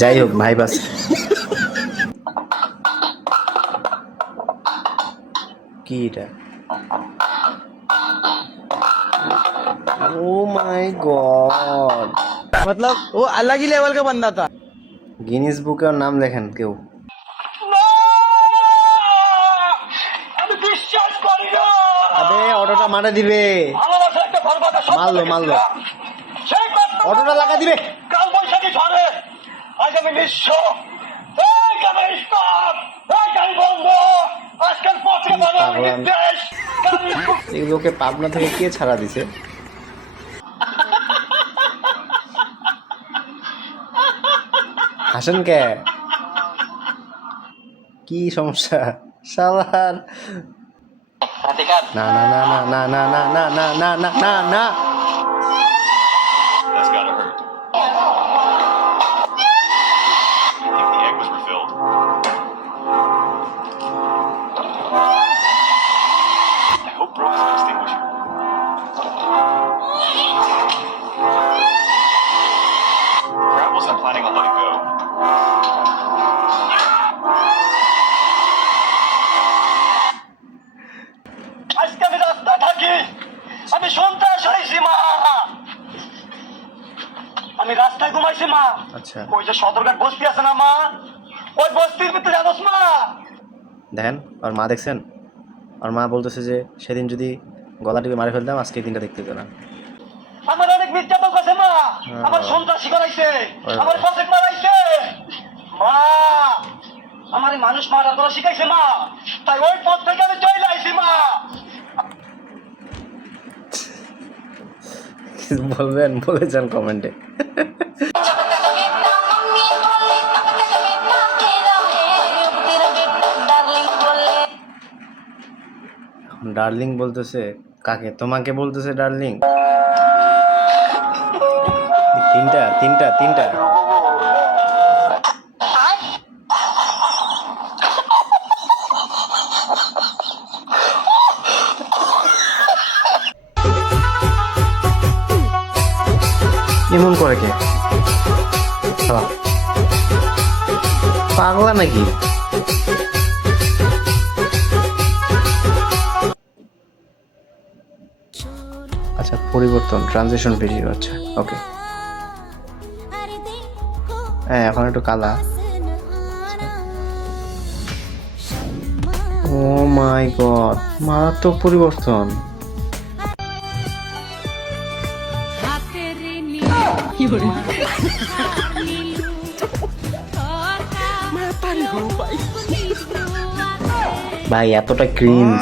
যাই হোক ভাই বাস কি এটা ও মাই गॉड मतलब वो अलग ही लेवल का बंदा था। গিনিস বুকে ওর নাম লেখেন কেউ আবে অটোটা মারা দিবে মারলো অটোটা লাগা দিবে কাল বৈশাখী ঝড়ে আজ আমি নিঃস্ব গাড়ি বন্ধ আজকাল পথে দেশ এগুলোকে পাবনা থেকে কে ছাড়া দিছে হাসেন কে কি সমস্যা শালার না না না না না না না না না না না না That's gotta hurt. I think the egg was refilled. I hope Brooke is an extinguisher. Crap wasn't planning on letting go. আজকে আমি রাস্তায় থাকি আমি সন্ত্রাস হয়েছি মা আমি রাস্তায় ঘুমাইছি মা আচ্ছা ওই যে সদরঘাট বস্তি আছে না মা ওই বস্তির ভিতরে জানোস মা দেখেন আর মা দেখছেন আর মা বলতেছে যে সেদিন যদি গলা টিপে মারে ফেলতাম আজকে এই দিনটা দেখতে হতো না আমার অনেক নির্যাতন করছে মা আমার সন্ত্রাসী করাইছে আমার পকেট মারাইছে মা আমার এই মানুষ মারা করা শিখাইছে মা তাই ওই পথ থেকে আমি চলে আইছি মা বলবেন বলে যান কমেন্টে ডার্লিং বলতেছে কাকে তোমাকে বলতেছে ডার্লিং তিনটা তিনটা তিনটা এমন করে কে পাগলা নাকি আচ্ছা পরিবর্তন ট্রানজিশন ভিডিও আচ্ছা ওকে হ্যাঁ এখন একটু কালা ও মাই গড মারাত্মক পরিবর্তন ভাই এতটা ক্রিঞ্জ